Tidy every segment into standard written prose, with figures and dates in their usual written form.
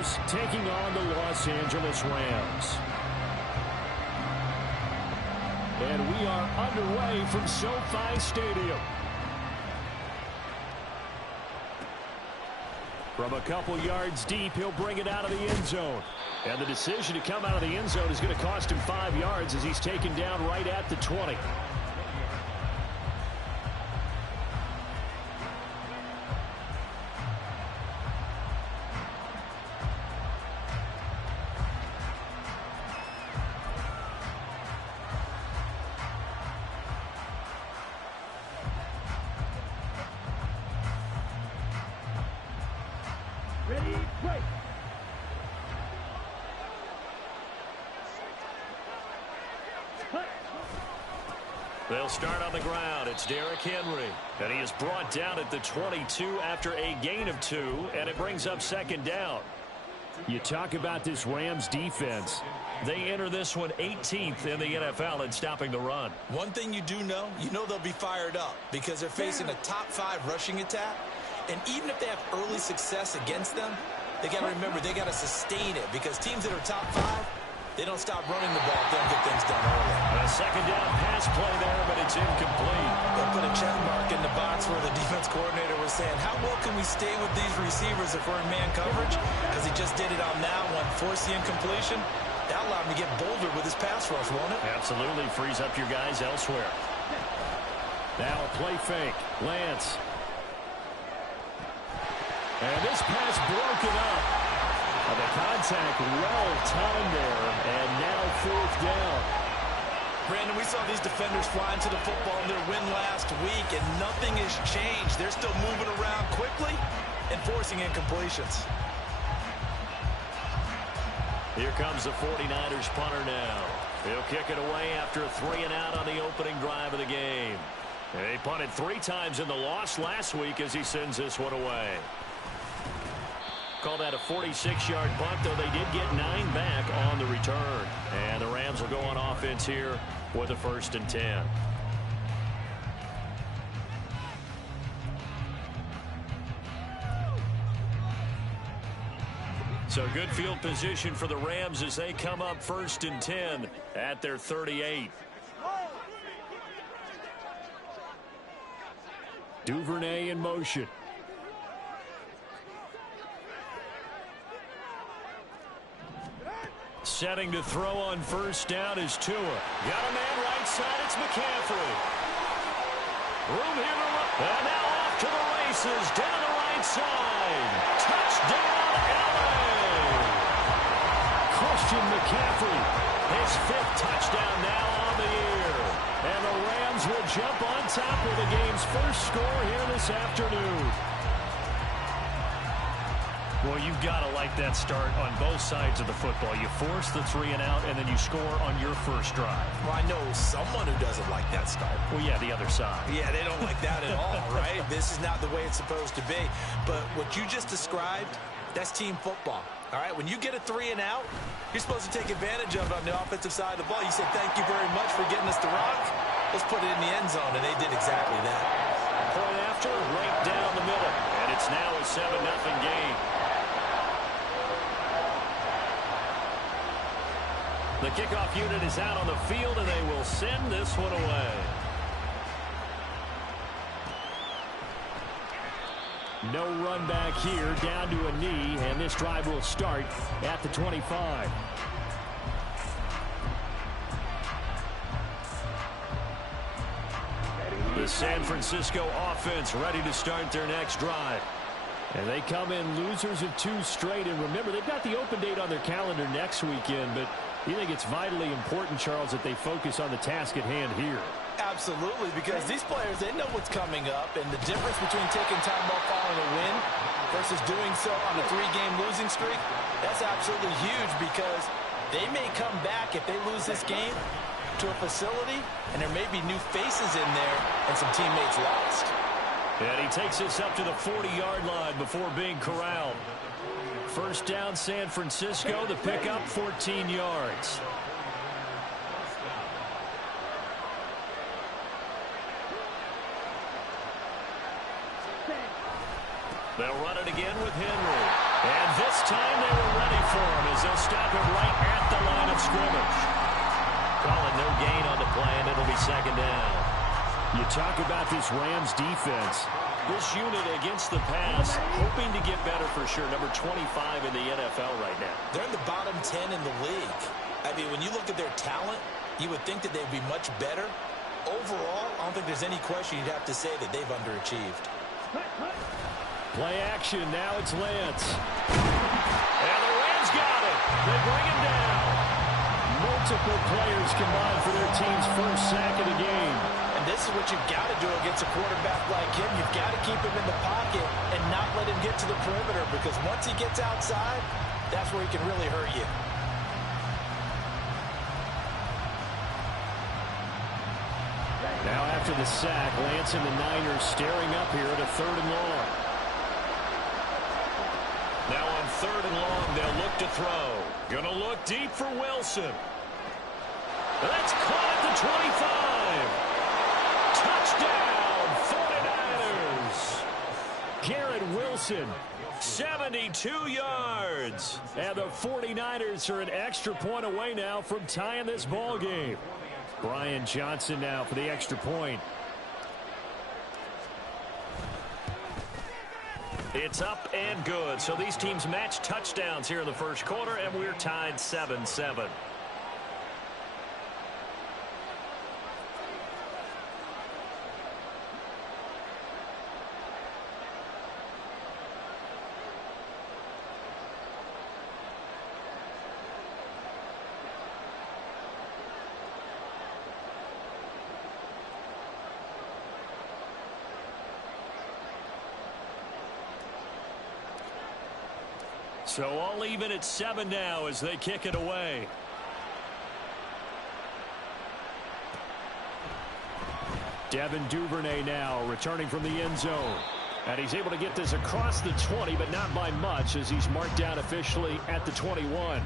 49ers taking on the Los Angeles Rams. And we are underway from SoFi Stadium. From a couple yards deep, he'll bring it out of the end zone. And the decision to come out of the end zone is going to cost him 5 yards as he's taken down right at the 20. Ready, break. They'll start on the ground. It's Derrick Henry. And he is brought down at the 22 after a gain of 2, and it brings up second down. You talk about this Rams defense. They enter this one 18th in the NFL in stopping the run. One thing you do know, they'll be fired up because they're facing a top 5 rushing attack. And even if they have early success against them, they got to remember they got to sustain it because teams that are top 5, they don't stop running the ball if they don't get things done early. A second down pass play there, but it's incomplete. They'll put a check mark in the box where the defense coordinator was saying, how well can we stay with these receivers if we're in man coverage? Because he just did it on that one, forced the incompletion. That allowed him to get bolder with his pass rush, won't it? Absolutely frees up your guys elsewhere. Now a play fake. Lance. And this pass broken up. The contact well timed there, and now 4th down. Brandon, we saw these defenders flying to the football in their win last week, and nothing has changed. They're still moving around quickly and forcing incompletions. Here comes the 49ers punter now. He'll kick it away after a 3-and-out on the opening drive of the game. He punted 3 times in the loss last week as he sends this one away. Call that a 46-yard punt, though they did get 9 back on the return. And the Rams will go on offense here with a 1st and 10. So good field position for the Rams as they come up 1st and 10 at their 38. Duvernay in motion. Setting to throw on 1st down is Tua. Got a man right side. It's McCaffrey. Room here to run. And now off to the races. Down the right side. Touchdown, LA. Christian McCaffrey. His 5th touchdown now on the year. And the Rams will jump on top of the game's first score here this afternoon. Well, you've got to like that start on both sides of the football. You force the 3-and-out, and then you score on your first drive. Well, I know someone who doesn't like that start. Well, yeah, the other side. Yeah, they don't like that at all, right? This is not the way it's supposed to be. But what you just described, that's team football. All right, when you get a 3-and-out, you're supposed to take advantage of it on the offensive side of the ball. You say, thank you very much for getting us to rock. Let's put it in the end zone, and they did exactly that. Point after, right down the middle. And it's now a 7-0 game. The kickoff unit is out on the field, and they will send this one away. No run back here, down to a knee, and this drive will start at the 25. The San Francisco offense ready to start their next drive. And they come in losers of 2 straight. And remember, they've got the open date on their calendar next weekend, but you think it's vitally important, Charles, that they focus on the task at hand here? Absolutely, because these players, they know what's coming up, and the difference between taking time off following a win versus doing so on a 3-game losing streak, that's absolutely huge because they may come back if they lose this game to a facility, and there may be new faces in there and some teammates lost. And he takes this up to the 40-yard line before being corralled. First down, San Francisco. The pickup, 14 yards. They'll run it again with Henry. And this time they were ready for him as they'll stop him right at the line of scrimmage. Calling no gain on the play, and it'll be second down. You talk about this Rams defense. This unit against the pass, hoping to get better for sure. Number 25 in the NFL right now. They're in the bottom 10 in the league. I mean, when you look at their talent, you would think that they'd be much better. Overall, I don't think there's any question you'd have to say that they've underachieved. Play action. Now it's Lance. And the Rams got it. They bring him down. Multiple players combined for their team's first sack of the game. And this is what you've got to do against a quarterback like him. You've got to keep him in the pocket and not let him get to the perimeter, because once he gets outside, that's where he can really hurt you. Now after the sack, Lance and the Niners staring up here at a 3rd and long. Now on 3rd and long, they'll look to throw. Gonna look deep for Wilson. That's caught at the 25. Touchdown, 49ers. Garrett Wilson, 72 yards. And the 49ers are an extra point away now from tying this ball game. Brian Johnson now for the extra point. It's up and good. So these teams match touchdowns here in the first quarter, and we're tied 7-7. So all even at 7 now as they kick it away. Devin Duvernay now returning from the end zone. And he's able to get this across the 20, but not by much, as he's marked down officially at the 21.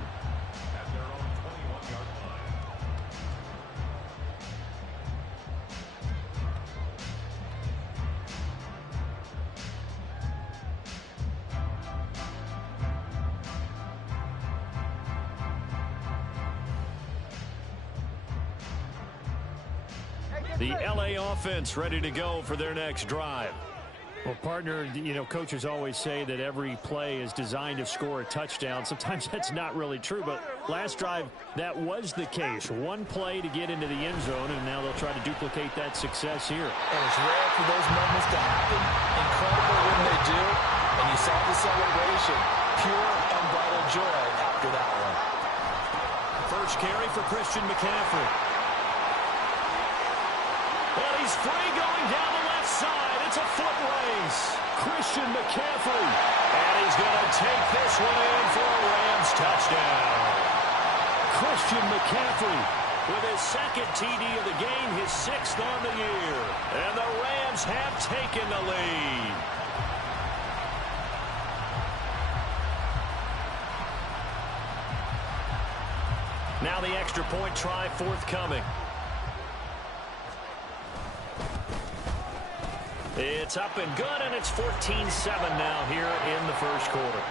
The LA offense ready to go for their next drive. Well, partner, you know, coaches always say that every play is designed to score a touchdown. Sometimes that's not really true, but last drive, that was the case. One play to get into the end zone, and now they'll try to duplicate that success here. And it's rare for those moments to happen. Incredible when they do. And you saw the celebration. Pure, unbridled joy after that one. First carry for Christian McCaffrey. And he's free going down the left side. It's a foot race. Christian McCaffrey. And he's going to take this one in for a Rams touchdown. Christian McCaffrey with his second TD of the game, his 6th on the year. And the Rams have taken the lead. Now the extra point try forthcoming. It's up and good, and it's 14-7 now here in the first quarter.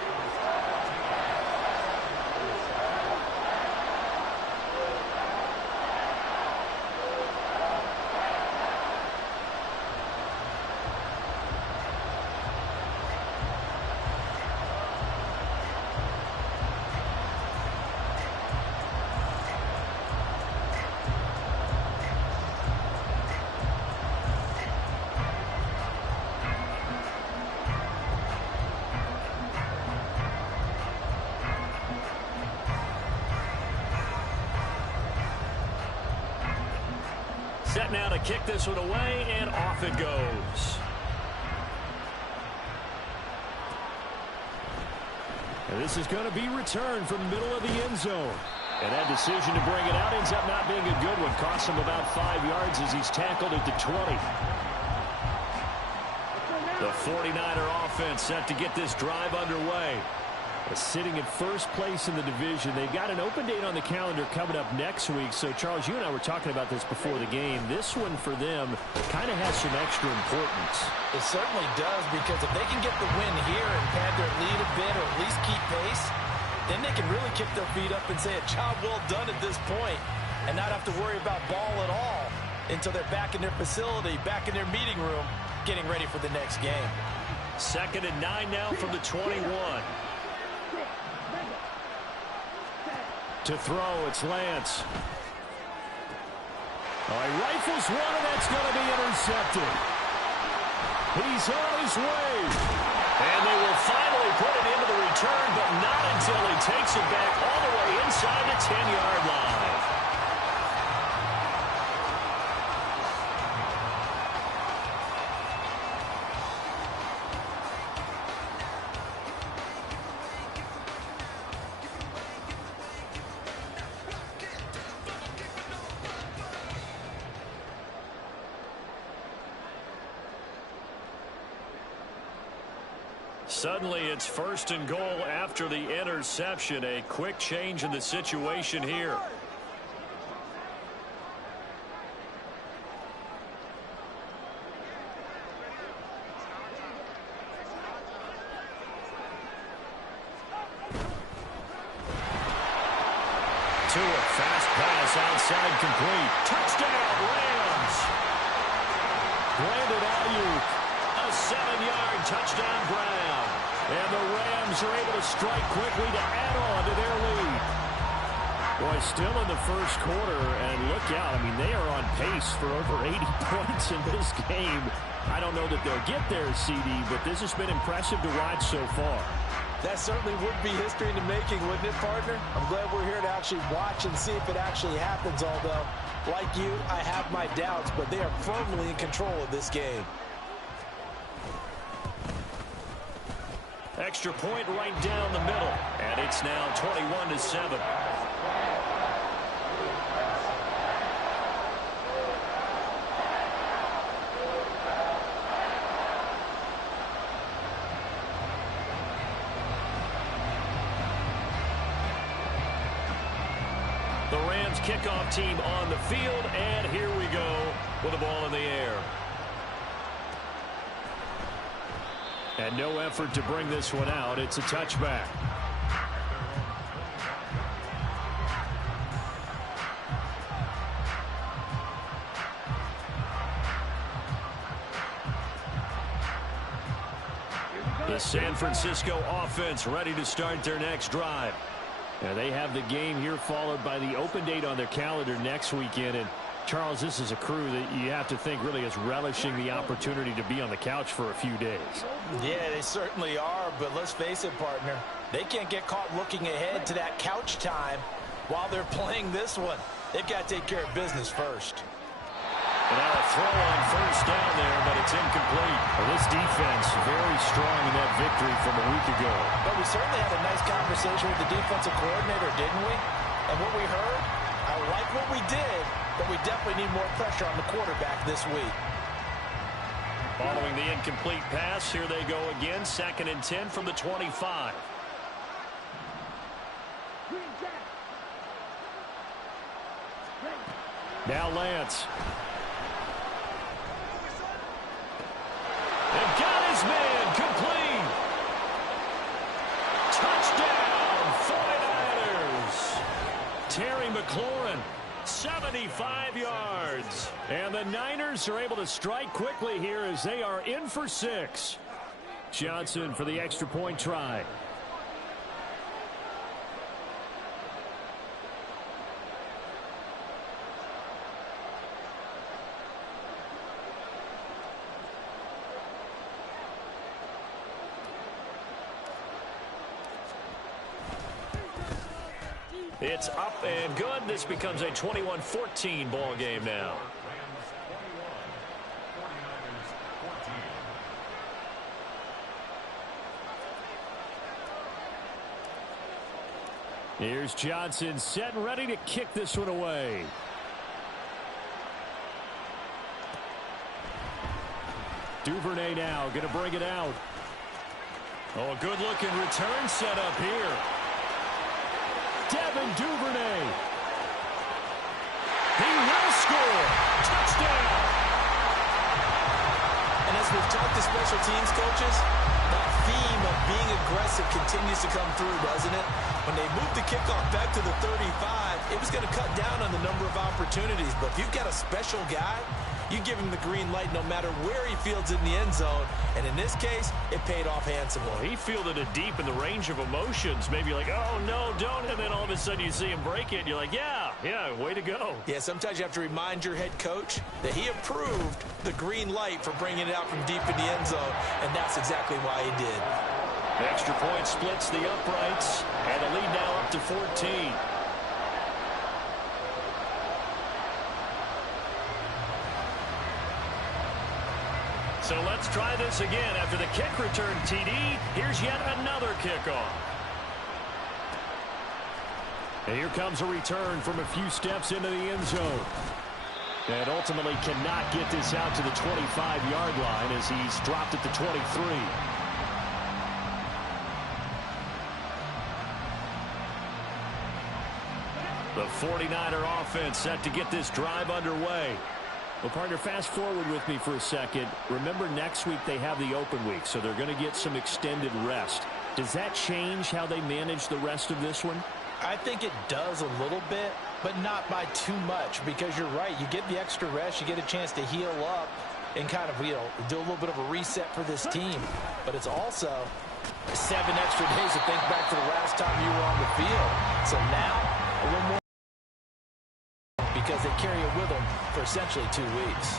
Set now to kick this one away, and off it goes. And this is going to be returned from the middle of the end zone. And that decision to bring it out ends up not being a good one. Costs him about 5 yards as he's tackled at the 20. The 49er offense set to get this drive underway. Sitting at first place in the division. They've got an open date on the calendar coming up next week. So, Charles, you and I were talking about this before the game. This one for them kind of has some extra importance. It certainly does, because if they can get the win here and pad their lead a bit or at least keep pace, then they can really kick their feet up and say a job well done at this point and not have to worry about ball at all until they're back in their facility, back in their meeting room, getting ready for the next game. 2nd and 9 now from the 21. To throw, it's Lance. All right, rifles one, and that's going to be intercepted. He's on his way. And they will finally put it into the return, but not until he takes it back all the way inside the 10-yard line. Suddenly, it's 1st and goal after the interception. A quick change in the situation here. Tua, fast pass outside, complete. Touchdown, Rams. Brandon Ayuk, a 7-yard touchdown ground. And the Rams are able to strike quickly to add on to their lead. Boy, still in the first quarter, and look out. I mean, they are on pace for over 80 points in this game. I don't know that they'll get there, CD, but this has been impressive to watch so far. That certainly would be history in the making, wouldn't it, partner? I'm glad we're here to actually watch and see if it actually happens, although, like you, I have my doubts, but they are firmly in control of this game. Extra point right down the middle, and it's now 21-7. The Rams kickoff team on the field, and here we go with the ball in the air. And no effort to bring this one out. It's a touchback. The San Francisco offense ready to start their next drive. Now they have the game here followed by the open date on their calendar next weekend. And Charles, this is a crew that you have to think really is relishing the opportunity to be on the couch for a few days. Yeah, they certainly are, but let's face it, partner. They can't get caught looking ahead to that couch time while they're playing this one. They've got to take care of business first. And now a throw on 1st down there, but it's incomplete. Well, this defense very strong in that victory from a week ago. But we certainly had a nice conversation with the defensive coordinator, didn't we? And what we heard, I like what we did, but we definitely need more pressure on the quarterback this week. Following the incomplete pass, here they go again. 2nd and 10 from the 25. Now Lance. And got his man complete. Touchdown, 49ers. Terry McLaurin, 75 yards. And the Niners are able to strike quickly here as they are in for 6. Johnson for the extra point try. It's up and good. This becomes a 21-14 ball game now. Here's Johnson set and ready to kick this one away. Duvernay now going to bring it out. Oh, a good-looking return set up here. Devin Duvernay. He will score. Touchdown. And as we've talked to special teams coaches, that theme of being aggressive continues to come through, doesn't it? When they moved the kickoff back to the 35, it was going to cut down on the number of opportunities. But if you've got a special guy, you give him the green light no matter where he fields in the end zone. And in this case, it paid off handsomely. Well, he fielded it deep in the range of emotions. Maybe like, oh, no, don't. And then all of a sudden you see him break it. And you're like, yeah, way to go. Yeah, sometimes you have to remind your head coach that he approved the green light for bringing it out from deep in the end zone. And that's exactly why he did. Extra point splits the uprights. And the lead now up to 14. So let's try this again. After the kick return TD, here's yet another kickoff. And here comes a return from a few steps into the end zone. And ultimately cannot get this out to the 25-yard line as he's dropped at the 23. The 49er offense set to get this drive underway. Well, partner, fast forward with me for a second. Remember, next week they have the open week, so they're going to get some extended rest. Does that change how they manage the rest of this one? I think it does a little bit, but not by too much, because you're right. You get the extra rest, you get a chance to heal up and kind of, do a little bit of a reset for this team. But it's also 7 extra days to think back to the last time you were on the field. So now, a little more, because they carry it with them for essentially 2 weeks.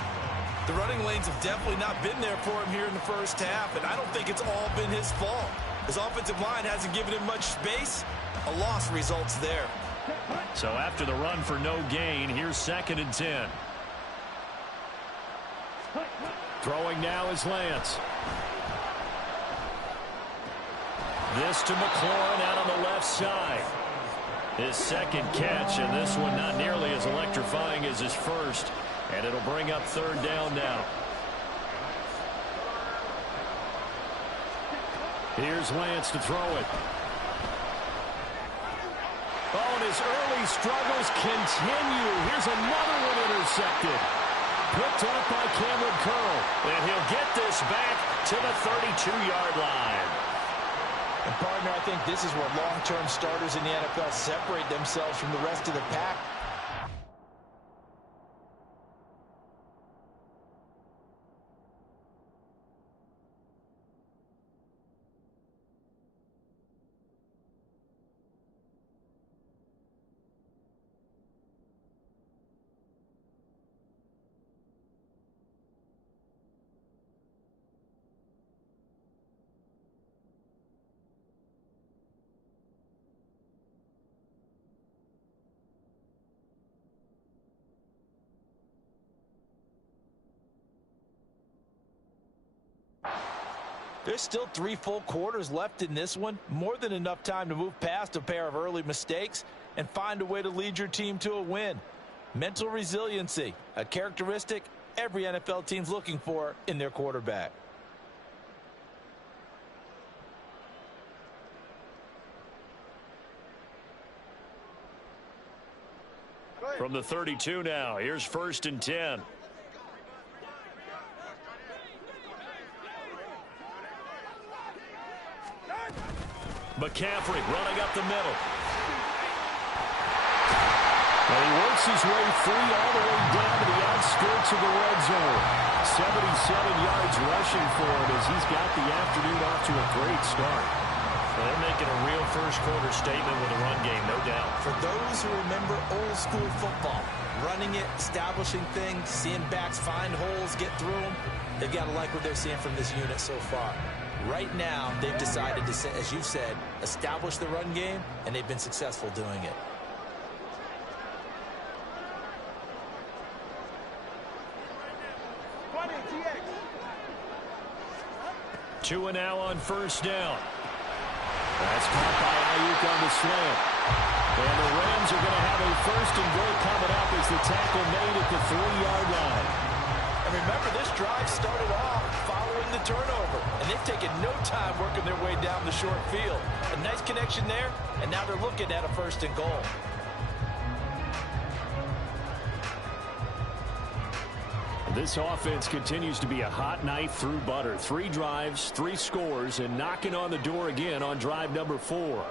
The running lanes have definitely not been there for him here in the first half, and I don't think it's all been his fault. His offensive line hasn't given him much space. A loss results there. So after the run for no gain, here's 2nd and 10. Throwing now is Lance. This to McLaurin out on the left side. His second catch, and this one not nearly as electrifying as his first. And it'll bring up 3rd down now. Here's Lance to throw it. Oh, and his early struggles continue. Here's another one intercepted. Picked up by Cameron Curl. And he'll get this back to the 32-yard line. And, partner, I think this is where long-term starters in the NFL separate themselves from the rest of the pack. There's still 3 full quarters left in this one. More than enough time to move past a pair of early mistakes and find a way to lead your team to a win. Mental resiliency, a characteristic every NFL team's looking for in their quarterback. From the 32 now, here's 1st and 10. McCaffrey running up the middle. And he works his way free all the way down to the outskirts of the red zone. 77 yards rushing for him as he's got the afternoon off to a great start. Well, they're making a real first-quarter statement with a run game, no doubt. For those who remember old-school football, running it, establishing things, seeing backs find holes, get through them, they've got to like what they're seeing from this unit so far. Right now, they've decided to, as you said, establish the run game, and they've been successful doing it. Tua now on 1st down. That's caught by Ayuk on the slant. And the Rams are going to have a 1st and goal coming up as the tackle made at the 3-yard line. And remember, this drive started off following the turnover. and they've taken no time working their way down the short field. A nice connection there, and now they're looking at a 1st and goal. This offense continues to be a hot knife through butter. 3 drives, 3 scores, and knocking on the door again on drive number 4.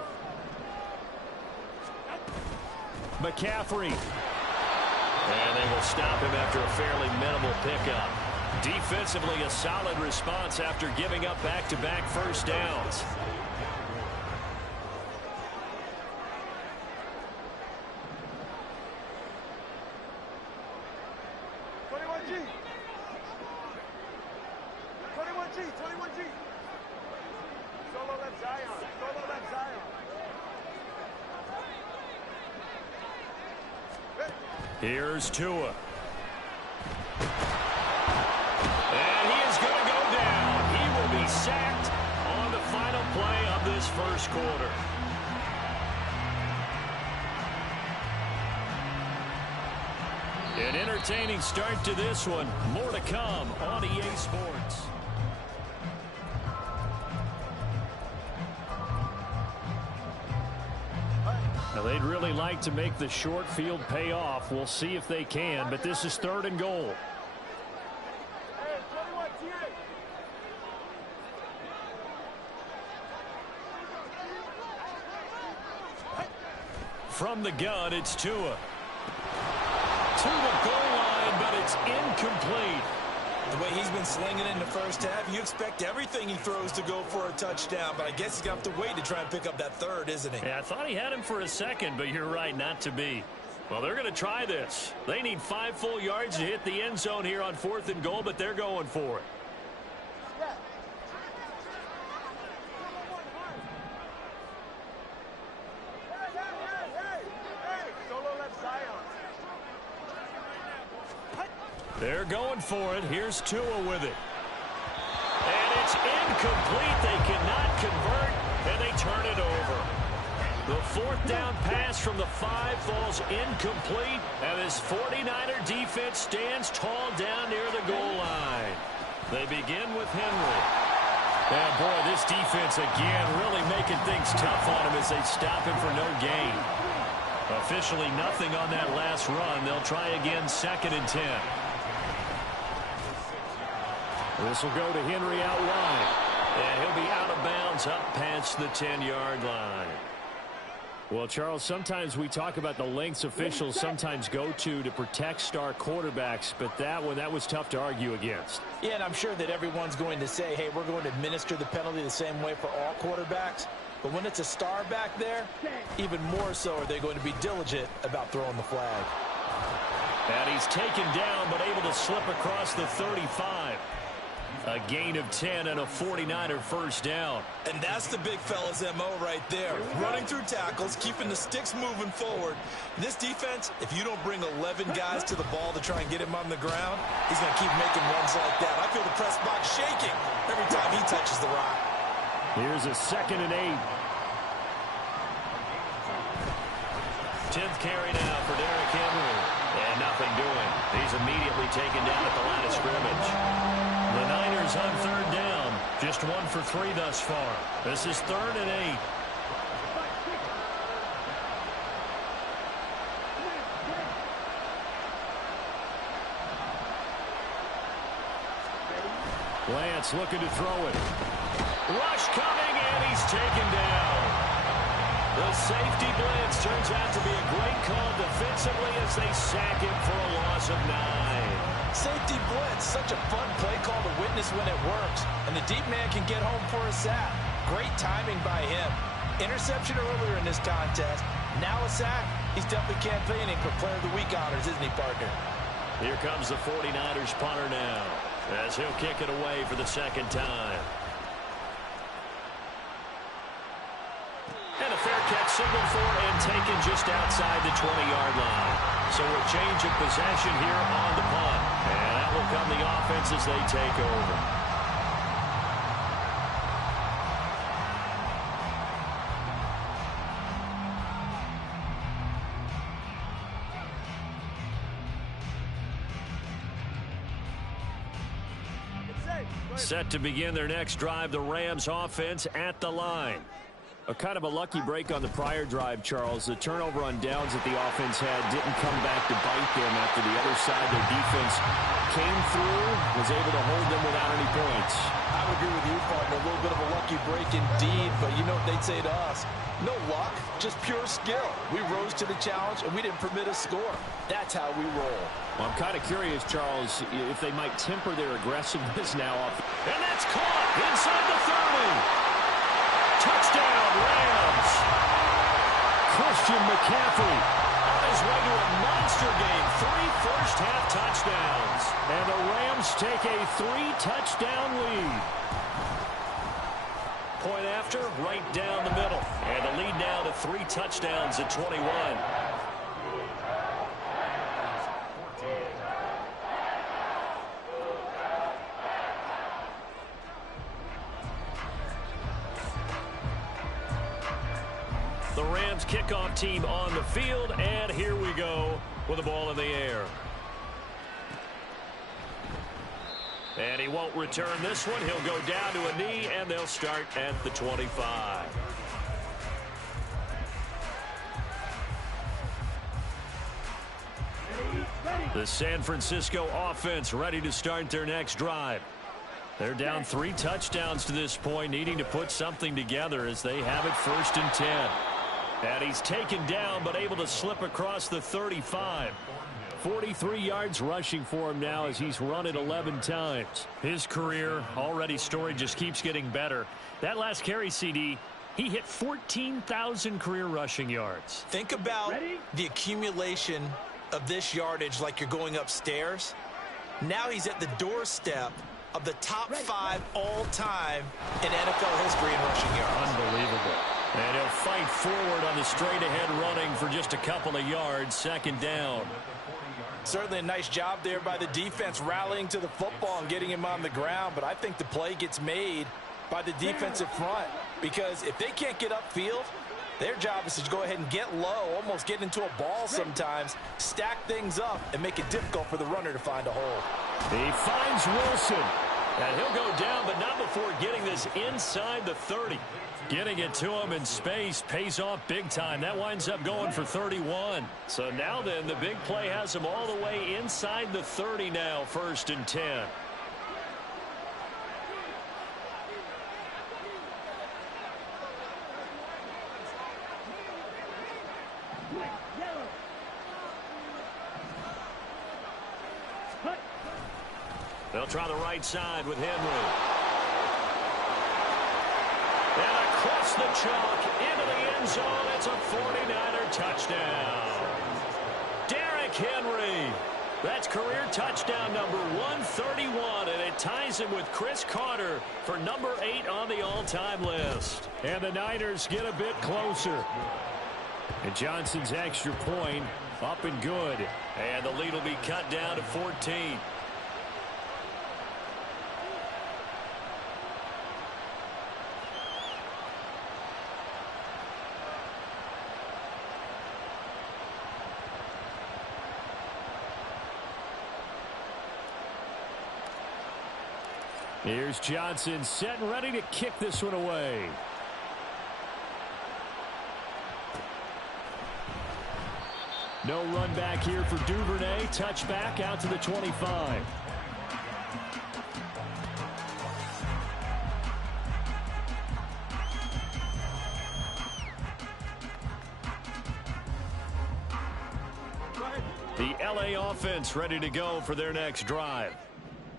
McCaffrey. And they will stop him after a fairly minimal pickup. Defensively, a solid response after giving up back-to-back first downs. Here's Tua. And he is going to go down. He will be sacked on the final play of this first quarter. An entertaining start to this one. More to come on EA Sports. Now, they'd really like to make the short field pay off. We'll see if they can, but this is 3rd and goal. From the gun, it's Tua. To the goal line, but it's incomplete. The way he's been slinging it in the first half, you expect everything he throws to go for a touchdown, but I guess he's going to have to wait to try and pick up that 3rd, isn't he? Yeah, I thought he had him for a second, but you're right, not to be. Well, they're going to try this. They need 5 full yards to hit the end zone here on 4th and goal, but they're going for it. They're going for it. Here's Tua with it. And it's incomplete. They cannot convert, and they turn it over. The 4th down pass from the 5 falls incomplete, and this 49er defense stands tall down near the goal line. They begin with Henry. And, boy, this defense again really making things tough on him as they stop him for no gain. Officially nothing on that last run. They'll try again 2nd and 10. This will go to Henry out wide. And he'll be out of bounds up past the 10-yard line. Well, Charles, sometimes we talk about the lengths officials sometimes go to protect star quarterbacks, but that was tough to argue against. Yeah, and I'm sure that everyone's going to say, hey, we're going to administer the penalty the same way for all quarterbacks. But when it's a star back there, even more so are they going to be diligent about throwing the flag. And he's taken down but able to slip across the 35. A gain of 10 and a 49er first down. And that's the big fella's MO right there. Running through tackles, keeping the sticks moving forward. This defense, if you don't bring 11 guys to the ball to try and get him on the ground, he's going to keep making runs like that. I feel the press box shaking every time he touches the rock. Here's a 2nd and 8. 10th carry now for Derrick Henry. And nothing doing. He's immediately taken down at the line of scrimmage. The Niners on 3rd down. Just 1 for 3 thus far. This is 3rd and 8. Lance looking to throw it. Rush coming, and he's taken down. The safety blitz turns out to be a great call defensively as they sack him for a loss of 9. Safety blitz, such a fun play call to witness when it works. And the deep man can get home for a sack. Great timing by him. Interception earlier in this contest. Now a sack. He's definitely campaigning for Player of the Week honors, isn't he, partner? Here comes the 49ers punter now, as he'll kick it away for the 2nd time. And a fair catch signaled for and taken just outside the 20-yard line. So a change of possession here on the punt. And that will come the offense as they take over. It's safe. Set to begin their next drive, the Rams offense at the line. A kind of a lucky break on the prior drive, Charles. The turnover on downs that the offense had didn't come back to bite them after the other side. Their defense came through, was able to hold them without any points. I would agree with you, partner. A little bit of a lucky break indeed, but you know what they'd say to us? No luck, just pure skill. We rose to the challenge, and we didn't permit a score. That's how we roll. Well, I'm kind of curious, Charles, if they might temper their aggressiveness now. And that's caught inside the 30. Touchdown, Rams. Christian McCaffrey on his way to a monster game. 3 first-half touchdowns. And the Rams take a 3-touchdown lead. Point after, right down the middle. And the lead now to 3 touchdowns at 21. The Rams kickoff team on the field, and here we go with the ball in the air. And he won't return this one. He'll go down to a knee, and they'll start at the 25. The San Francisco offense ready to start their next drive. They're down 3 touchdowns to this point, needing to put something together as they have it 1st and 10. And he's taken down, but able to slip across the 35. 43 yards rushing for him now as he's run it 11 times. His career already storied, just keeps getting better. That last carry, CD, he hit 14,000 career rushing yards. Think about the accumulation of this yardage like you're going upstairs. Now he's at the doorstep of the top 5 all-time in NFL history in rushing yards. Unbelievable. And he'll fight forward on the straight-ahead running for just a couple of yards, 2nd down. Certainly a nice job there by the defense rallying to the football and getting him on the ground, but I think the play gets made by the defensive front because if they can't get upfield, their job is to go ahead and get low, almost get into a ball sometimes, stack things up, and make it difficult for the runner to find a hole. He finds Wilson, and he'll go down, but not before getting this inside the 30. Getting it to him in space pays off big time. That winds up going for 31. So now then, the big play has him all the way inside the 30 now, 1st and 10. They'll try the right side with Henry. And across the chalk into the end zone. It's a 49er touchdown. Derrick Henry. That's career touchdown number 131, and it ties him with Chris Carter for number 8 on the all-time list. And the Niners get a bit closer. And Johnson's extra point up and good. And the lead will be cut down to 14. Here's Johnson set and ready to kick this one away. No run back here for Duvernay. Touchback out to the 25. The LA offense ready to go for their next drive.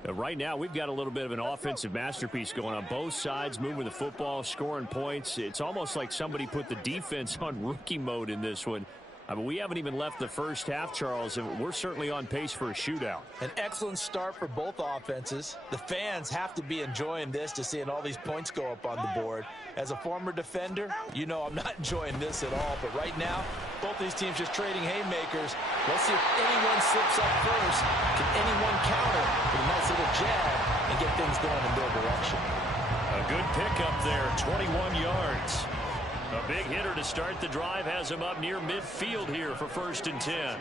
Right now, we've got a little bit of an offensive masterpiece going on both sides, moving the football, scoring points. It's almost like somebody put the defense on rookie mode in this one. I mean, we haven't even left the first half, Charles, and we're certainly on pace for a shootout. An excellent start for both offenses. The fans have to be enjoying this to seeing all these points go up on the board. As a former defender, you know I'm not enjoying this at all. But right now, both these teams just trading haymakers. Let's see if anyone slips up first. Can anyone counter with a nice little jab and get things going in their direction? A good pickup there, 21 yards. A big hitter to start the drive has him up near midfield here for 1st and 10.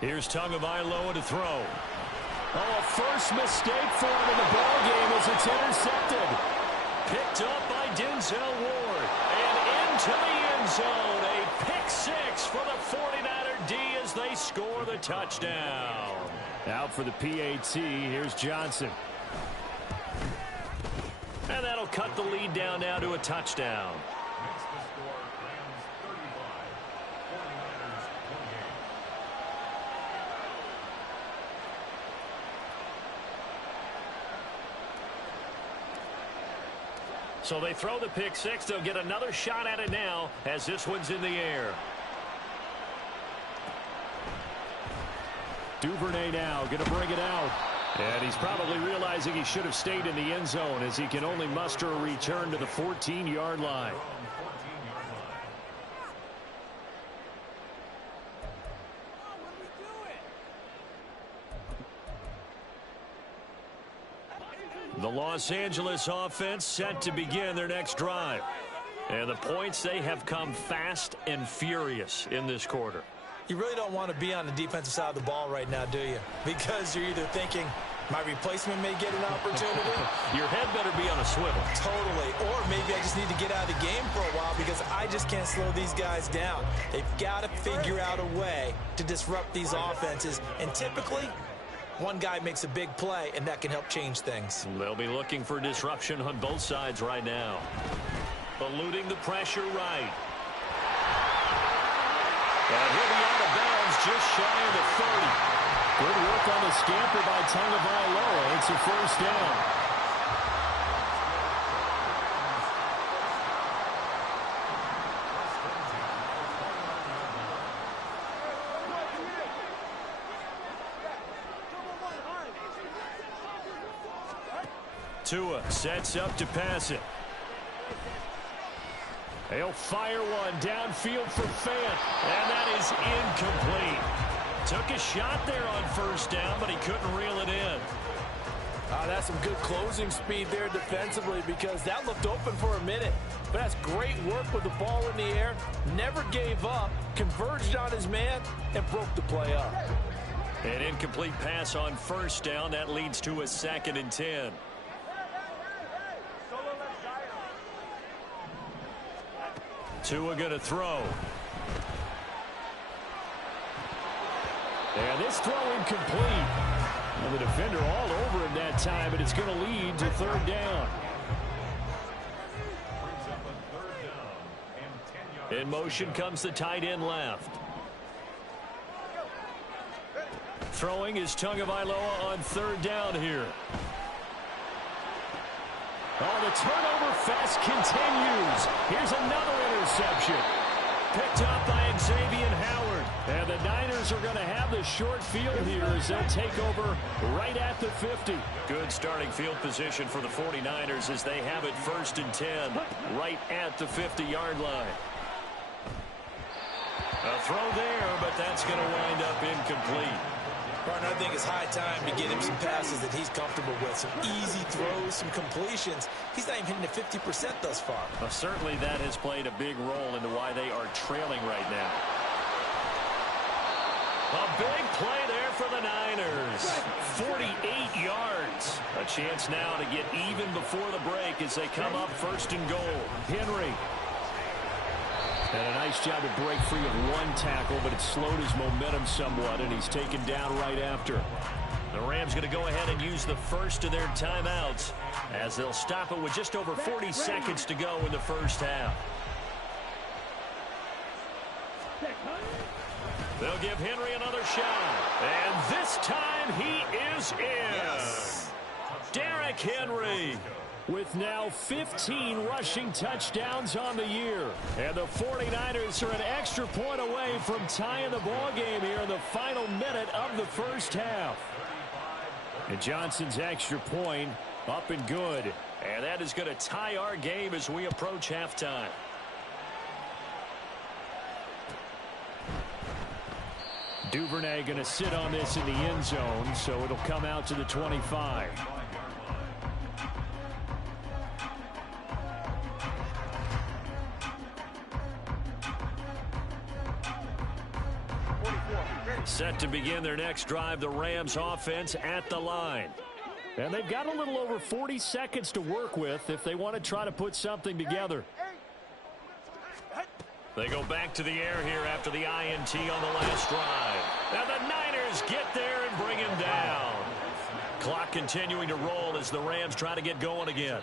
Here's Tagovailoa to throw. Oh, a first mistake for him in the ball game as it's intercepted. Picked up by Denzel Ward. And into the end zone. A pick six for the 49er D as they score the touchdown. Out for the PAT, here's Johnson. And that'll cut the lead down now to a touchdown. So they throw the pick six. They'll get another shot at it now as this one's in the air. Duvernay now going to bring it out. And he's probably realizing he should have stayed in the end zone as he can only muster a return to the 14-yard line. The Los Angeles offense set to begin their next drive. And the points, they have come fast and furious in this quarter. You really don't want to be on the defensive side of the ball right now, do you? Because you're either thinking, my replacement may get an opportunity. Your head better be on a swivel. Totally. Or maybe I just need to get out of the game for a while because I just can't slow these guys down. They've got to figure out a way to disrupt these offenses. And typically, one guy makes a big play, and that can help change things. They'll be looking for disruption on both sides right now. Eluding the pressure right. And he'll be out of bounds just shy of the 30. Good work on the scamper by Tagovailoa. It's a first down. Tua sets up to pass it. He'll fire one downfield for Fant, and that is incomplete. Took a shot there on first down, but he couldn't reel it in. That's some good closing speed there defensively because that looked open for a minute. But that's great work with the ball in the air. Never gave up, converged on his man, and broke the play up. An incomplete pass on first down. That leads to a 2nd and 10. Tua going to throw. And this throw incomplete. And the defender all over him that time, but it's going to lead to 3rd down. In motion comes the tight end left. Throwing is Tagovailoa on 3rd down here. Oh, the turnover fest continues. Here's another interception. Picked up by Xavier Howard. And the Niners are going to have the short field here as they'll take over right at the 50. Good starting field position for the 49ers as they have it 1st and 10 right at the 50-yard line. A throw there, but that's going to wind up incomplete. I think it's high time to get him some passes that he's comfortable with. Some easy throws, some completions. He's not even hitting the 50% thus far. Well, certainly that has played a big role into why they are trailing right now. A big play there for the Niners. 48 yards. A chance now to get even before the break as they come up 1st and goal. Henry. And a nice job to break free of one tackle, but it slowed his momentum somewhat, and he's taken down right after. The Rams going to go ahead and use the first of their timeouts as they'll stop it with just over 40 seconds to go in the first half. They'll give Henry another shot. And this time he is in. Yes. Derrick Henry with now 15 rushing touchdowns on the year. And the 49ers are an extra point away from tying the ball game here in the final minute of the first half. And Johnson's extra point up and good. And that is going to tie our game as we approach halftime. Duvernay going to sit on this in the end zone, so it'll come out to the 25. Set to begin their next drive, the Rams offense at the line. And they've got a little over 40 seconds to work with if they want to try to put something together. They go back to the air here after the INT on the last drive. And the Niners get there and bring him down. Clock continuing to roll as the Rams try to get going again.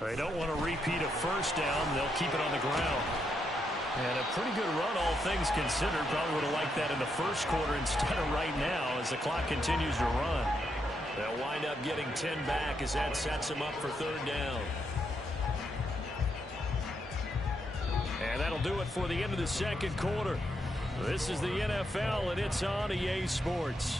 They don't want to repeat a first down. They'll keep it on the ground. And a pretty good run, all things considered. Probably would have liked that in the first quarter instead of right now as the clock continues to run. They'll wind up getting 10 back as that sets them up for third down. And that'll do it for the end of the second quarter. This is the NFL, and it's on EA Sports.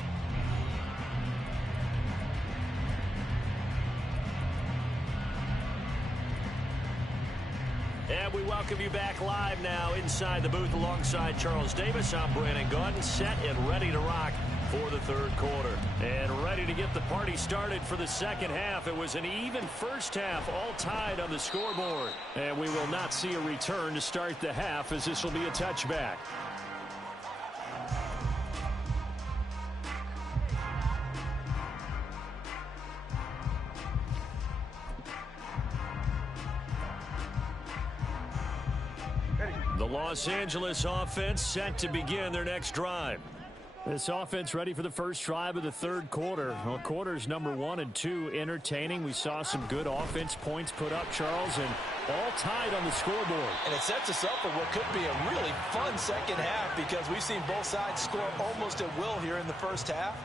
And we welcome you back live now inside the booth alongside Charles Davis. I'm Brandon Gaudin, set and ready to rock for the third quarter. And ready to get the party started for the second half. It was an even first half, all tied on the scoreboard. And we will not see a return to start the half as this will be a touchback. The Los Angeles offense set to begin their next drive. This offense ready for the first drive of the third quarter. Well, quarters number 1 and 2 entertaining. We saw some good offense points put up, Charles, and all tied on the scoreboard. And it sets us up for what could be a really fun second half because we've seen both sides score almost at will here in the first half.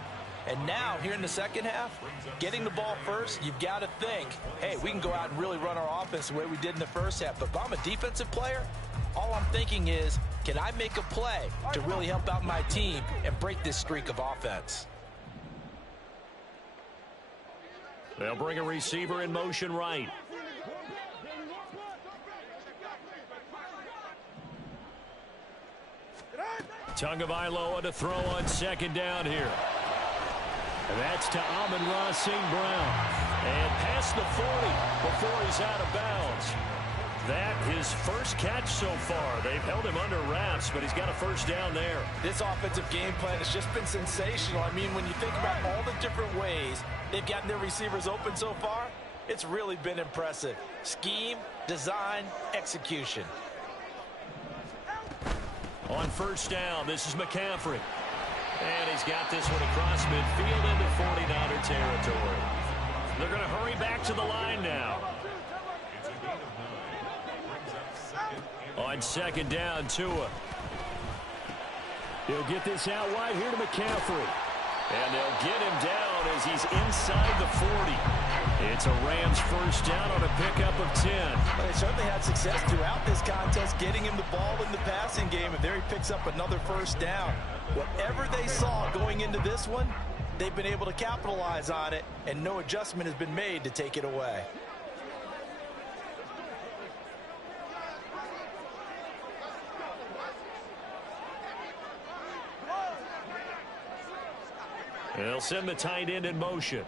And now, here in the second half, getting the ball first, you've got to think, hey, we can go out and really run our offense the way we did in the first half. But if I'm a defensive player, all I'm thinking is, can I make a play to really help out my team and break this streak of offense? They'll bring a receiver in motion right. Tagovailoa to throw on second down here. And that's to Amon-Ra St. Brown. And past the 40 before he's out of bounds. That his first catch so far. They've held him under wraps, but he's got a first down there. This offensive game plan has just been sensational. I mean, when you think about all the different ways they've gotten their receivers open so far, it's really been impressive. Scheme, design, execution. On first down, this is McCaffrey. And he's got this one across midfield into 49er territory. They're going to hurry back to the line now. On second down, Tua. He'll get this out wide here to McCaffrey. And they'll get him down as he's inside the 40. It's a Rams first down on a pickup of 10. Well, they certainly had success throughout this contest, getting him the ball in the passing game, and there he picks up another first down. Whatever they saw going into this one, they've been able to capitalize on it, and no adjustment has been made to take it away. They'll send the tight end in motion.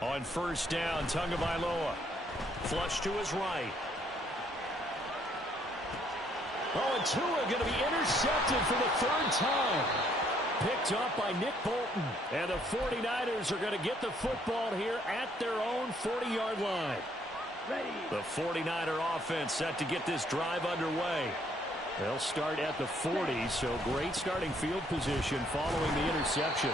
On first down, Tagovailoa. Flush to his right. Oh, and Tua going to be intercepted for the third time. Picked up by Nick Bolton. And the 49ers are going to get the football here at their own 40-yard line. The 49er offense set to get this drive underway. They'll start at the 40, so great starting field position following the interception.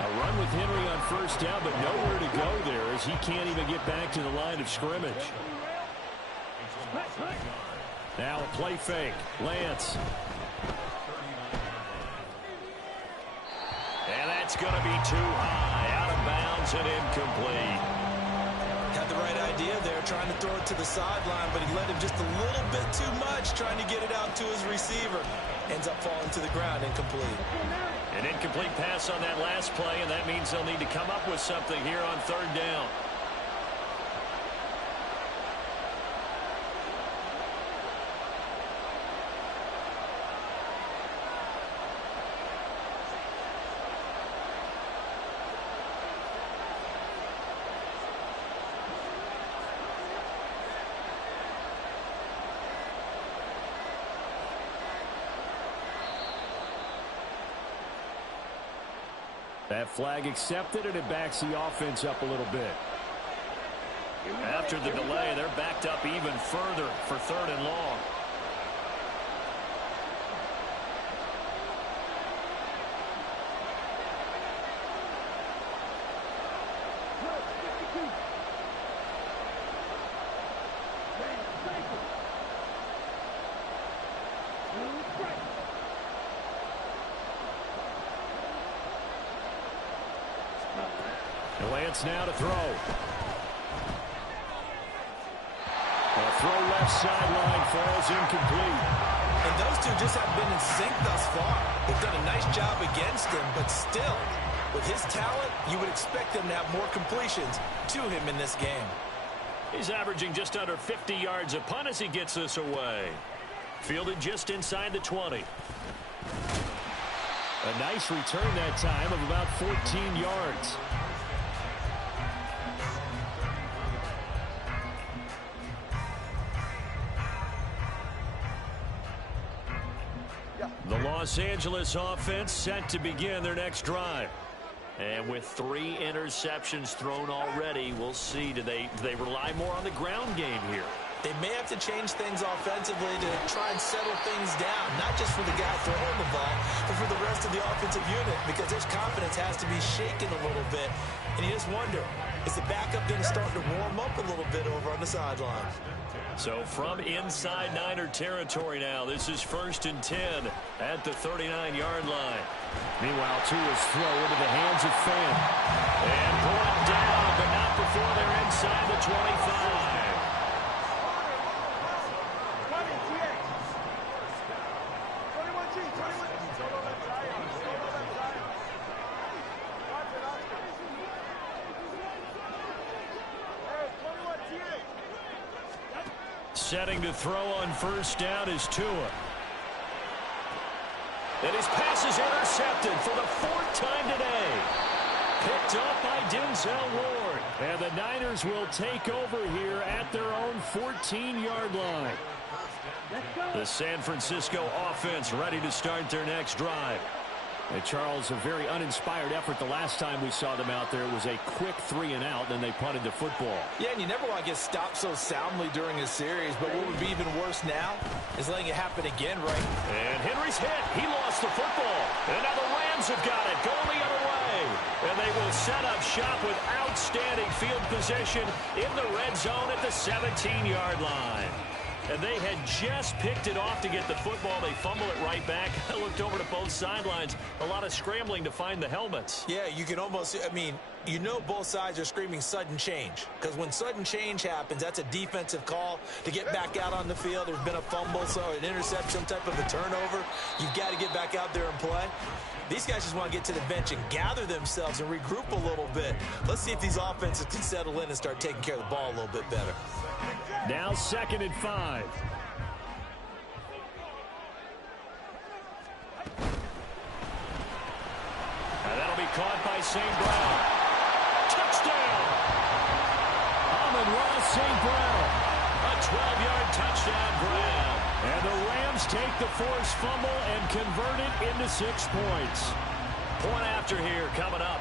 A run with Henry on first down, but nowhere to go there as he can't even get back to the line of scrimmage. Now a play fake. Lance. And that's going to be too high. Out of bounds and incomplete. Had the right idea there, trying to throw it to the sideline, but he let him just a little bit too much, trying to get it out to his receiver. Ends up falling to the ground, incomplete. An incomplete pass on that last play, and that means they'll need to come up with something here on third down. That flag accepted, and it backs the offense up a little bit. After the delay, they're backed up even further for 3rd and long. Lance now to throw. The throw left sideline falls incomplete. And those two just haven't been in sync thus far. They've done a nice job against him, but still, with his talent, you would expect them to have more completions to him in this game. He's averaging just under 50 yards a punt as he gets this away. Fielded just inside the 20. A nice return that time of about 14 yards. The Los Angeles offense set to begin their next drive. And with 3 interceptions thrown already, we'll see. Do they rely more on the ground game here? They may have to change things offensively to try and settle things down, not just for the guy throwing the ball, but for the rest of the offensive unit, because his confidence has to be shaken a little bit. And you just wonder, is the backup going to start to warm up a little bit over on the sideline? So from inside Niner territory now, this is 1st and 10 at the 39-yard line. Meanwhile, Tua's throw into the hands of Fant. And brought down, but not before they're inside the 25. Setting to throw on 1st down is Tua. And his pass is intercepted for the 4th time today. Picked up by Denzel Ward. And the Niners will take over here at their own 14-yard line. The San Francisco offense ready to start their next drive. And Charles, a very uninspired effort the last time we saw them out there. It was a quick 3-and-out, then they punted the football. Yeah, and you never want to get stopped so soundly during a series, but what would be even worse now is letting it happen again, right? And Henry's hit. He lost the football. And now the Rams have got it, going the other way. And they will set up shop with outstanding field position in the red zone at the 17-yard line. And they had just picked it off to get the football. They fumble it right back. I looked over to both sidelines. A lot of scrambling to find the helmets. Yeah, you can almost, you know both sides are screaming sudden change. Because when sudden change happens, that's a defensive call to get back out on the field. There's been a fumble, so an interception, some type of a turnover. You've got to get back out there and play. These guys just want to get to the bench and gather themselves and regroup a little bit. Let's see if these offenses can settle in and start taking care of the ball a little bit better. Now 2nd and 5. And that'll be caught by St. Brown. Touchdown! Amon-Ra St. Brown. A 12-yard touchdown, Brown. And the Rams take the forced fumble and convert it into 6 points. Point after here coming up.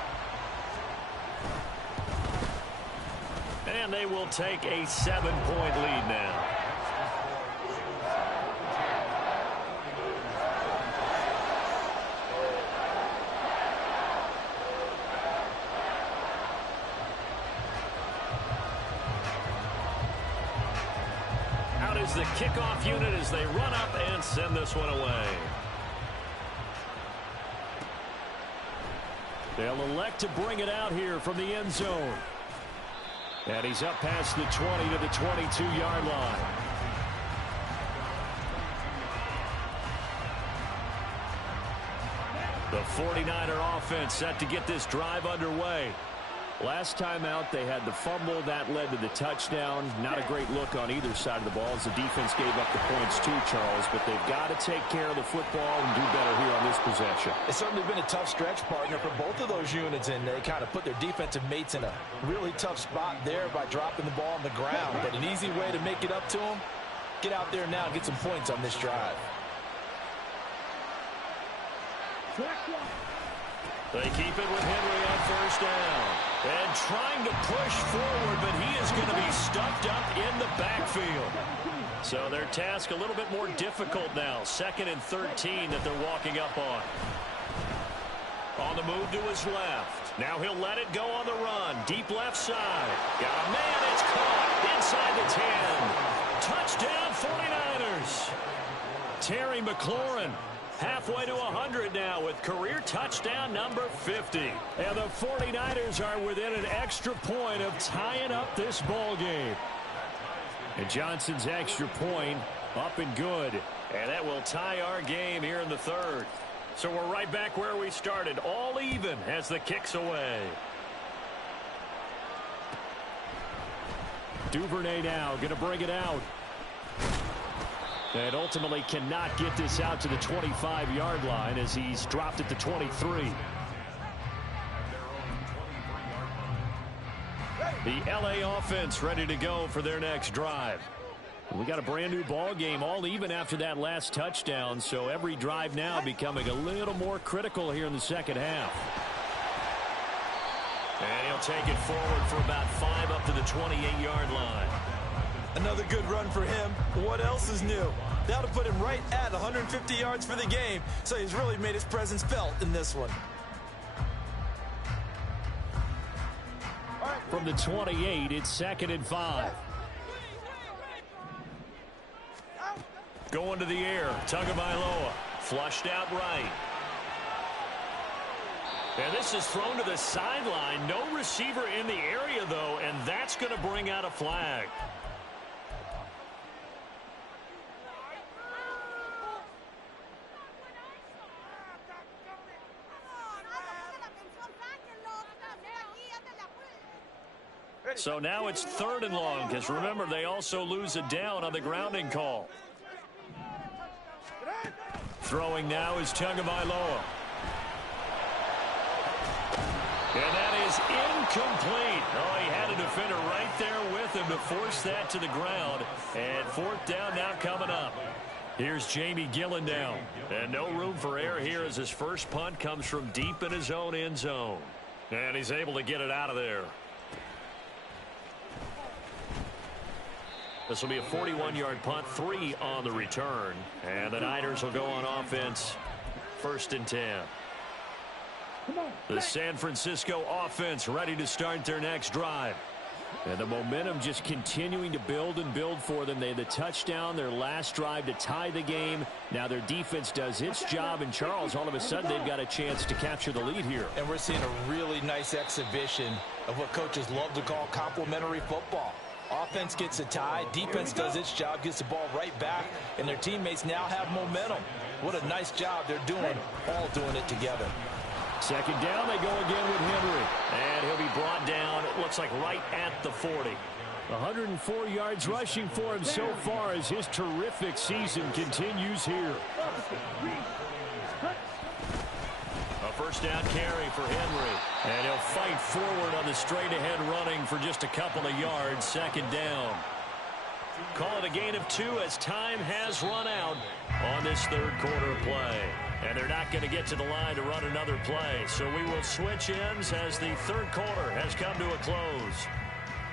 And they will take a 7-point lead now. Out is the kickoff unit as they run up and send this one away. They'll elect to bring it out here from the end zone. And he's up past the 20 to the 22-yard line. The 49er offense set to get this drive underway. Last time out, they had the fumble. That led to the touchdown. Not a great look on either side of the ball as the defense gave up the points too, Charles. But they've got to take care of the football and do better here on this possession. It's certainly been a tough stretch, partner, for both of those units, and they kind of put their defensive mates in a really tough spot there by dropping the ball on the ground. But an easy way to make it up to them, get out there now and get some points on this drive. They keep it with Henry on first down. And trying to push forward, but he is going to be stuffed up in the backfield. So their task a little bit more difficult now. 2nd and 13 that they're walking up on. On the move to his left. Now he'll let it go on the run. Deep left side. Got a man. It's caught inside the 10. Touchdown 49ers. Terry McLaurin halfway to 100 now with career touchdown number 50. And the 49ers are within an extra point of tying up this ball game. And Johnson's extra point up and good. And that will tie our game here in the 3rd. So we're right back where we started, all even as the kick's away. Duvernay now going to bring it out. And ultimately cannot get this out to the 25-yard line as he's dropped at the 23. The LA offense ready to go for their next drive. We got a brand new ball game, all even after that last touchdown, so every drive now becoming a little more critical here in the second half. And he'll take it forward for about 5 up to the 28-yard line. Another good run for him. What else is new? That'll put him right at 150 yards for the game, so he's really made his presence felt in this one. From the 28, it's 2nd and 5. Going to the air, Tagovailoa, flushed out right. And this is thrown to the sideline. No receiver in the area, though, and that's going to bring out a flag. So now it's 3rd and long, because remember, they also lose a down on the grounding call. Throwing now is Tagovailoa. And that is incomplete. Oh, he had a defender right there with him to force that to the ground. And 4th down now coming up. Here's Jamie Gillen down. And no room for error here as his first punt comes from deep in his own end zone. And he's able to get it out of there. This will be a 41-yard punt, 3 on the return. And the Niners will go on offense, 1st and 10. The San Francisco offense ready to start their next drive. And the momentum just continuing to build and build for them. They had the touchdown, their last drive to tie the game. Now their defense does its job, and Charles, all of a sudden, they've got a chance to capture the lead here. And we're seeing a really nice exhibition of what coaches love to call complementary football. Offense gets a tie, defense does its job, gets the ball right back, and their teammates now have momentum. What a nice job they're doing, all doing it together. 2nd down, they go again with Henry. And he'll be brought down, it looks like right at the 40. 104 yards rushing for him so far as his terrific season continues here. A 1st down carry for Henry. And he'll fight forward on the straight-ahead running for just a couple of yards. 2nd down. Call it a gain of 2 as time has run out on this 3rd quarter play. And they're not going to get to the line to run another play. So we will switch ends as the 3rd quarter has come to a close.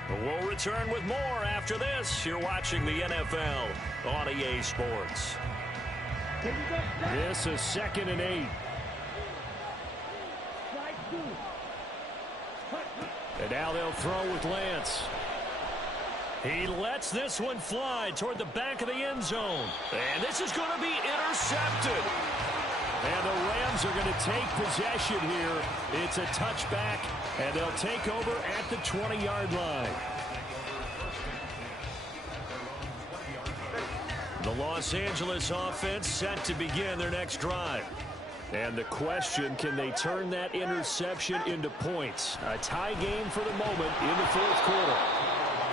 We'll return with more after this. You're watching the NFL on EA Sports. This is 2nd and 8. And now they'll throw with Lance. He lets this one fly toward the back of the end zone. And this is going to be intercepted. And the Rams are going to take possession here. It's a touchback, and they'll take over at the 20-yard line. The Los Angeles offense set to begin their next drive. And the question, can they turn that interception into points? A tie game for the moment in the 4th quarter.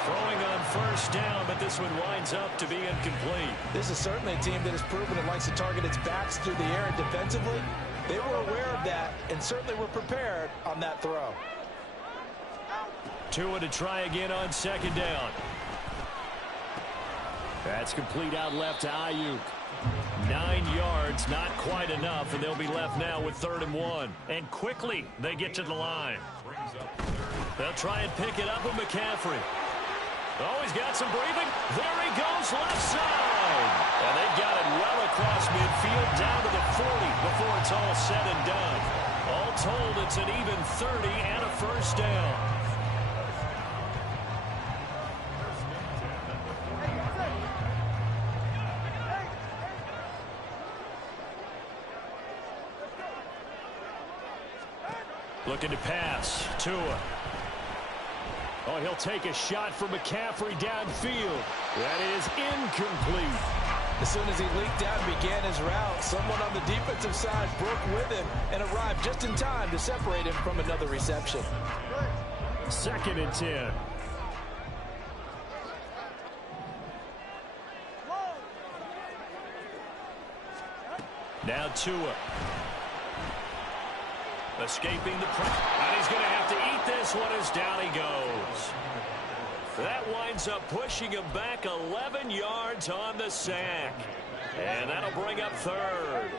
Throwing on 1st down, but this one winds up to be incomplete. This is certainly a team that has proven it likes to target its backs through the air and defensively. They were aware of that and certainly were prepared on that throw. Tua to try again on 2nd down. That's complete out left to Ayuk. 9 yards, not quite enough, and they'll be left now with 3rd and 1. And quickly, they get to the line. They'll try and pick it up with McCaffrey. Oh, he's got some breathing. There he goes, left side. And they've got it well across midfield, down to the 40 before it's all said and done. All told, it's an even 30 and a first down. Looking to pass. Tua. Oh, he'll take a shot for McCaffrey downfield. That is incomplete. As soon as he leaked out and began his route, someone on the defensive side broke with him and arrived just in time to separate him from another reception. 2nd and 10. Now Tua. Escaping the pressure. And he's going to have to eat this one as down he goes. That winds up pushing him back 11 yards on the sack. And that'll bring up 3rd.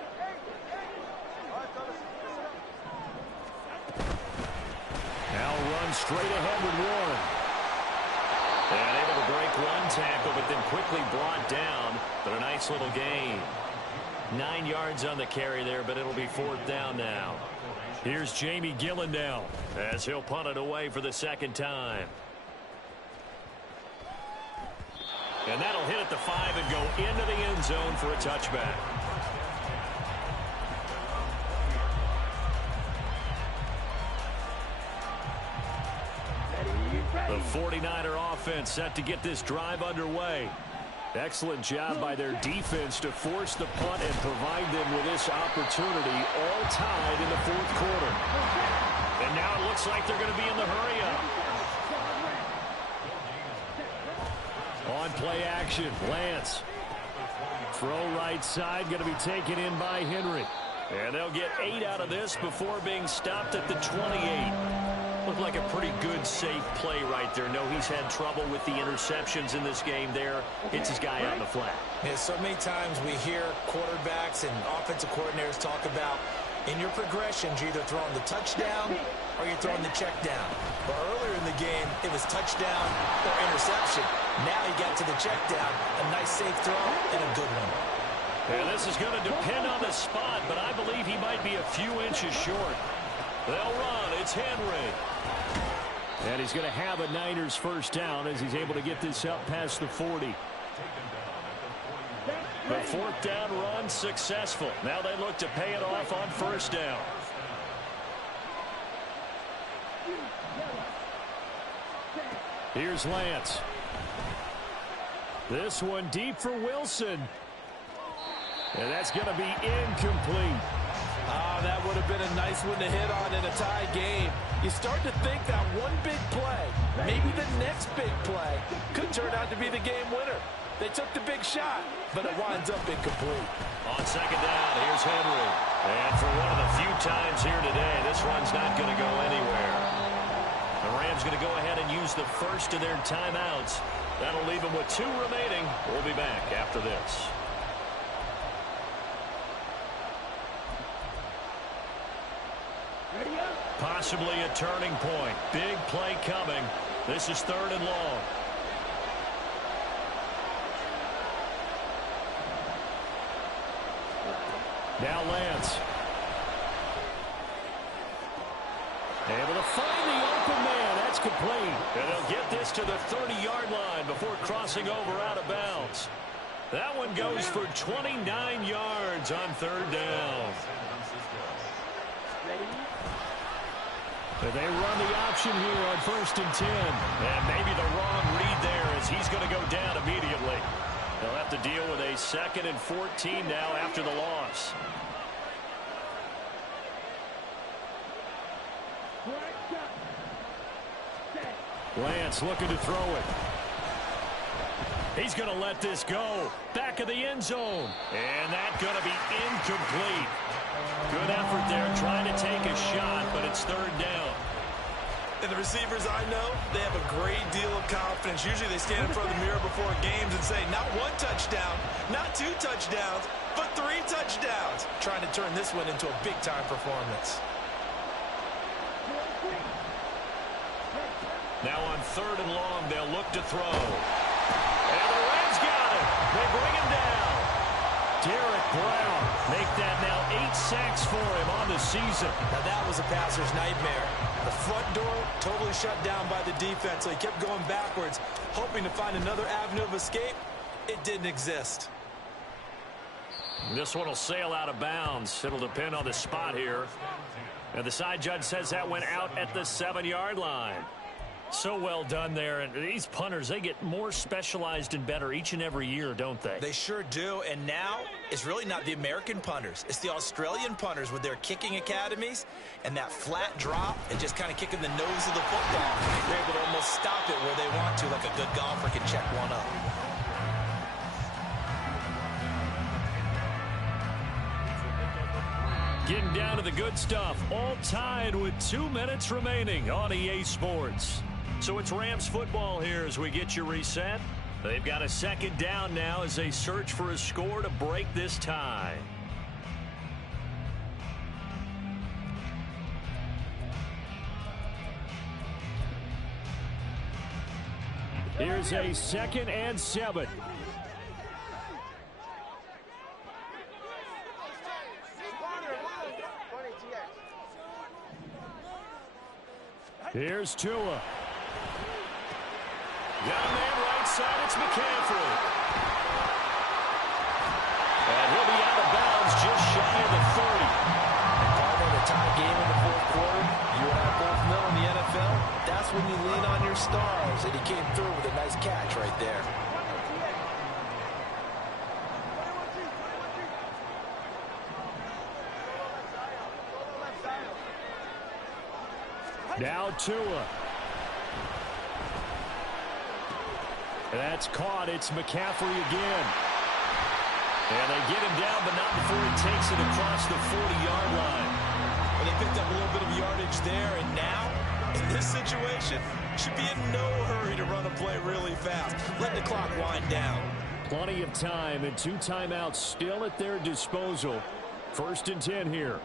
Now run straight ahead with Warren. And able to break one tackle, but then quickly brought down. But a nice little gain. 9 yards on the carry there, but it'll be 4th down now. Here's Jamie Gillen now, as he'll punt it away for the 2nd time. And that'll hit at the 5 and go into the end zone for a touchback. The 49er offense set to get this drive underway. Excellent job by their defense to force the punt and provide them with this opportunity, all tied in the 4th quarter. And now it looks like they're going to be in the hurry-up. On play action, Lance. Throw right side, going to be taken in by Henry. And they'll get 8 out of this before being stopped at the 28. Looked like a pretty good, safe play right there. No, he's had trouble with the interceptions in this game there. Hits his guy out in the flat. Yeah, so many times we hear quarterbacks and offensive coordinators talk about in your progressions, you're either throwing the touchdown or you're throwing the check down. But earlier in the game, it was touchdown or interception. Now he got to the check down. A nice, safe throw and a good one. And this is going to depend on the spot, but I believe he might be a few inches short. They'll run. It's Henry. And he's going to have a Niners first down as he's able to get this up past the 40. The 4th down run successful. Now they look to pay it off on 1st down. Here's Lance. This one deep for Wilson. And that's going to be incomplete. That would have been a nice one to hit on in a tie game. You start to think that one big play, maybe the next big play, could turn out to be the game winner. They took the big shot, but it winds up incomplete. On 2nd down, here's Henry. And for one of the few times here today, this run's not going to go anywhere. The Rams going to go ahead and use the first of their timeouts. That'll leave them with 2 remaining. We'll be back after this. Possibly a turning point. Big play coming. This is 3rd and long. Now Lance. Able to find the open man. That's complete. And they'll get this to the 30-yard line before crossing over out of bounds. That one goes for 29 yards on 3rd down. They run the option here on 1st and 10. And maybe the wrong read there as he's going to go down immediately. They'll have to deal with a 2nd and 14 now after the loss. Lance looking to throw it. He's going to let this go. Back of the end zone. And that's going to be incomplete. Good effort there trying to take a shot, but it's 3rd down. And the receivers I know, they have a great deal of confidence. Usually they stand in front of the mirror before games and say, not 1 touchdown, not 2 touchdowns, but 3 touchdowns. Trying to turn this one into a big-time performance. Now on 3rd and long, they'll look to throw. And the Rams got it. They bring him down. Derek Brown make that now 8 sacks for him on the season. Now that was a passer's nightmare. The front door totally shut down by the defense, so he kept going backwards, hoping to find another avenue of escape. It didn't exist. This one will sail out of bounds. It'll depend on the spot here. And the side judge says that went out at the 7-yard line. So well done there. And these punters, they get more specialized and better each and every year, don't they? They sure do. And now it's really not the American punters. It's the Australian punters with their kicking academies and that flat drop and just kind of kicking the nose of the football. They're able to almost stop it where they want to, like a good golfer can check one up. Getting down to the good stuff. All tied with 2 minutes remaining on EA Sports. So it's Rams football here as we get you reset. They've got a 2nd down now as they search for a score to break this tie. Here's a 2nd and 7. Here's Tua. Got a man right side. It's McCaffrey. And he'll be out of bounds just shy of the 30. Partner, the tie game in the 4th quarter, you and I both know in the NFL, that's when you lean on your stars. And he came through with a nice catch right there. Now Tua. That's caught. It's McCaffrey again. And they get him down, but not before he takes it across the 40-yard line. Well, they picked up a little bit of yardage there, and now, in this situation, should be in no hurry to run a play really fast. Let the clock wind down. Plenty of time and 2 timeouts still at their disposal. 1st and 10 here.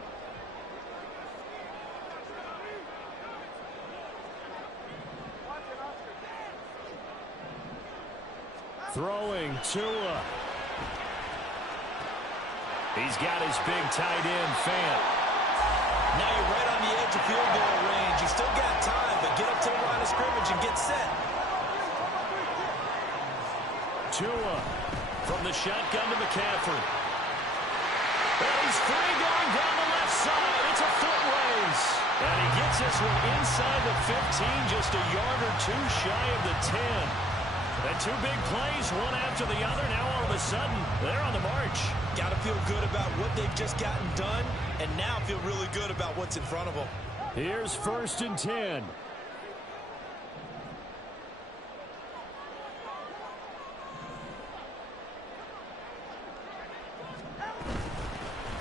Throwing Tua. He's got his big tight end, Fant. Now you're right on the edge of field goal range. You still got time, but get up to the line of scrimmage and get set. Tua from the shotgun to McCaffrey. And he's free going down the left side. It's a foot race. And he gets this one inside the 15, just a yard or 2 shy of the 10. And 2 big plays, one after the other. Now all of a sudden, they're on the march. Got to feel good about what they've just gotten done, and now feel really good about what's in front of them. Here's 1st and 10.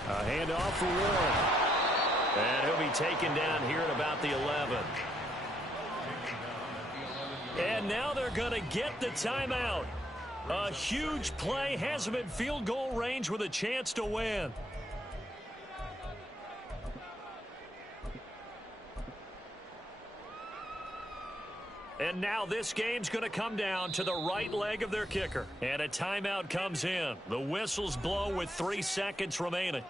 A handoff for Warren. And he'll be taken down here at about the 11. And now they're going to get the timeout. A huge play, has them in field goal range with a chance to win. And now this game's going to come down to the right leg of their kicker. And a timeout comes in. The whistles blow with 3 seconds remaining.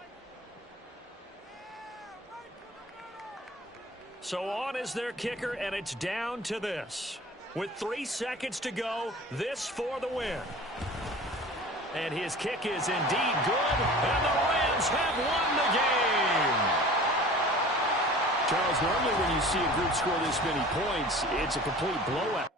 So on is their kicker, and it's down to this. With 3 seconds to go, this for the win. And his kick is indeed good, and the Rams have won the game. Charles, normally when you see a group score this many points, it's a complete blowout.